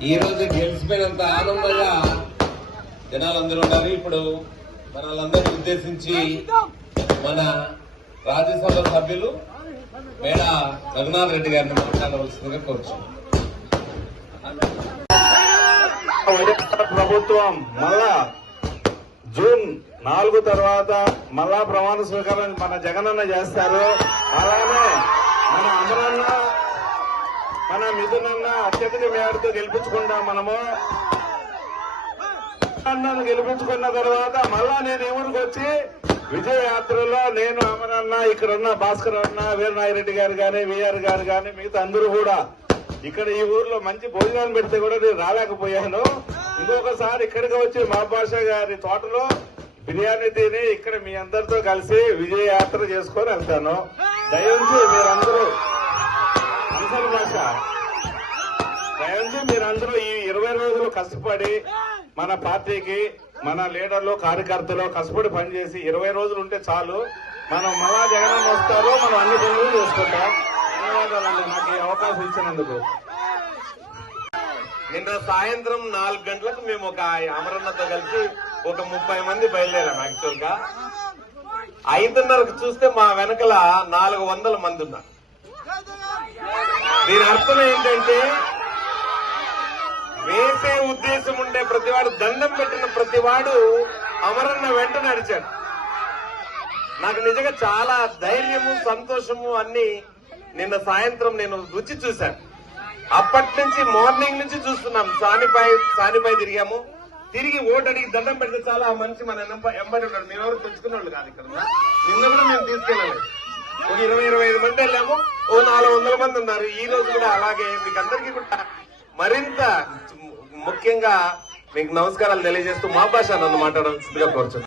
ఈ రోజు గెలిచిపోయినంత ఆనందంగా జనాలందరూ ఉన్నారు ఇప్పుడు మన ఉద్దేశించి మన రాజ్యసభ సభ్యులు మేడ రఘునాథ్ రెడ్డి గారిని మాట్లాడవలసిందిగా కోరుచు ప్రభుత్వం మళ్ళా జూన్ నాలుగు తర్వాత మళ్ళా ప్రమాణ స్వీకారం మన జగనన్న చేస్తారు. అలానే మన అమరన్న మిథునన్న అత్యధిక మేడతో గెలిపించుకుంటాం మనము. అన్నను గెలిపించుకున్న తర్వాత మళ్ళా నేను ఊరికి వచ్చి విజయ యాత్రలో నేను అమరన్న ఇక్కడ ఉన్న భాస్కర్ అన్న వీరనాగిరెడ్డి గారు కానీ విఆర్ గారు కానీ మిగతా అందరూ కూడా ఇక్కడ ఈ ఊర్లో మంచి భోజనాలు పెడితే కూడా నేను రాలేకపోయాను. ఇంకొకసారి ఇక్కడికి వచ్చి మా భాష గారి తోటలో బిర్యానీ తిని ఇక్కడ మీ అందరితో కలిసి విజయ యాత్ర చేసుకొని వెళ్తాను. దయచేసి మీరందరూ ఇరవై రోజులు కష్టపడి మన పార్టీకి మన లీడర్లు కార్యకర్తలు కష్టపడి పనిచేసి ఇరవై రోజులు ఉంటే చాలు. మనం మళ్ళా జగన్ వస్తారు మనం అన్ని పనులు చేసుకుంటాం. ధన్యవాదాలండి నాకు ఈ అవకాశం ఇచ్చినందుకు. నిన్న సాయంత్రం నాలుగు గంటలకు మేము ఒక అమరన్నతో కలిసి ఒక ముప్పై మంది బయలుదేరాం యాక్చువల్గా ఐదున్నరకు చూస్తే మా వెనకల నాలుగు వందల మంది ఉన్నారు. దీని అర్థం ఏంటంటే వేసే ఉద్దేశం ఉండే ప్రతివాడు దండం పెట్టిన ప్రతివాడు అమరన్న వెంట నడిచాడు. నాకు నిజంగా చాలా ధైర్యము సంతోషము అన్ని నిన్న సాయంత్రం నేను రుచి చూశాను. అప్పటి నుంచి మార్నింగ్ నుంచి చూస్తున్నాం. సానిపై సానిపై తిరిగాము. తిరిగి ఓటు అడిగి దండం పెడితే చాలా ఆ మనిషి మన ఎంబడి ఉన్నాడు. మేము ఎవరు తెచ్చుకున్న వాళ్ళు కాదు ఇక్కడ. నిన్న కూడా మేము తీసుకెళ్ళలేదు. ఒక ఇరవై ఇరవై ఐదు మంది వెళ్ళాము. ఓ నాలుగు వందల మంది ఉన్నారు. ఈ రోజు కూడా అలాగే. మీకు అందరికీ కూడా మరింత ముఖ్యంగా మీకు నమస్కారాలు తెలియజేస్తూ మా భాష నన్ను మాట్లాడాల్సిందిగా కోరుచున్నాను.